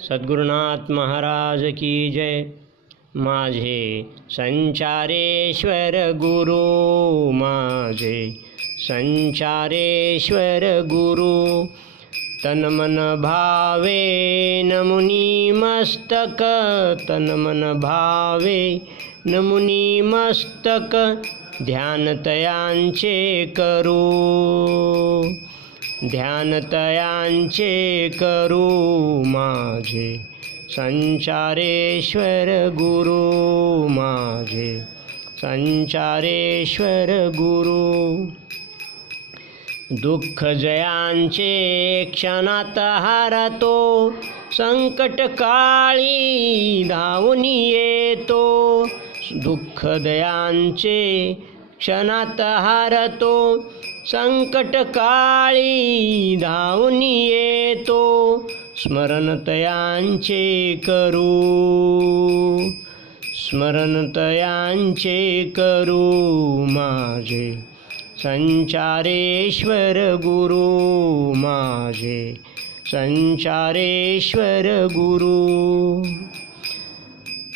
सद्गुरुनाथ महाराज की जय। माझे संचारेश्वर गुरु, माझे संचारेश्वर गुरु, तन मन भावे नमुनी मस्तक, तन मन भावे नमुनी मस्तक, ध्यान तयांचे करू, ध्यान तयांचे करू, माझे संचारेश्वर गुरु, माझे संचारेश्वर गुरु। दुःख जयांचे क्षणात हारतो, संकट काळी धावून येतो, दुःख दयांचे क्षणात हारतो, संकट काळी धावून येतो, स्मरण तयांचे करू, स्मरण तयांचे करू, माझे संचारेश्वर गुरु, माझे संचारेश्वर गुरु।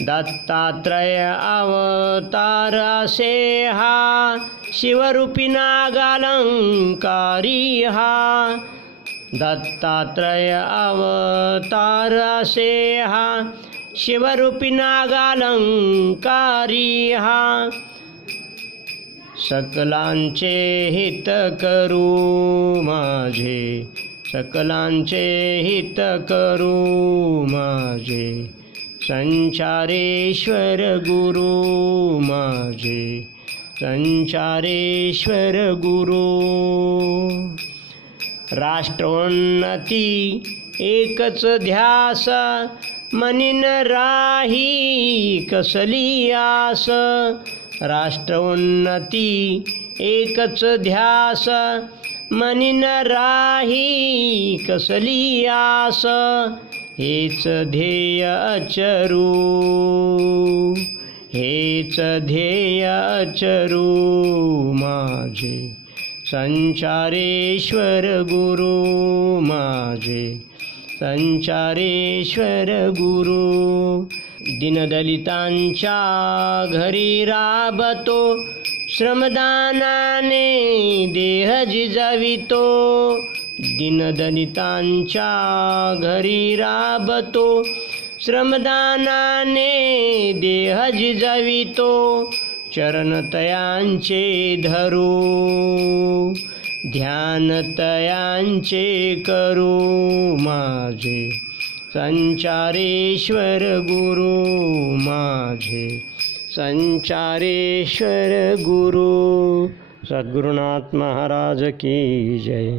दत्तात्रय अवतार असे हा, शिवरूपी नागालंकारी हा, दत्तात्रय अवतार असे हा, शिवरूपी नागालंकारी हा, सकलांचे हित करू, माझे सकलांचे हित करू, माझे संचारेश्वर गुरु, माझे संचारेश्वर गुरु। राष्ट्रोन्नती एकच ध्यास, मनीन राही कसली आस, राष्ट्रोन्नती एकच ध्यास, मनीन राही कसली आस, हेच ध्येय अचरू, हेच ध्येय अचरू, माझे संचारेश्वर गुरु, माझे संचारेश्वर गुरु। दीनदलितांच्या घरी राबतो, श्रमदानाने देह जिजावितो, दीनदलितांच्या घरी राबतो, श्रमदानाने देह जिजावितो, चरण तयांचे धरू, ध्यान तयांचे करू, माझे संचारेश्वर गुरु, माझे संचारेश्वर गुरु। सद्गुरुनाथ महाराज की जय।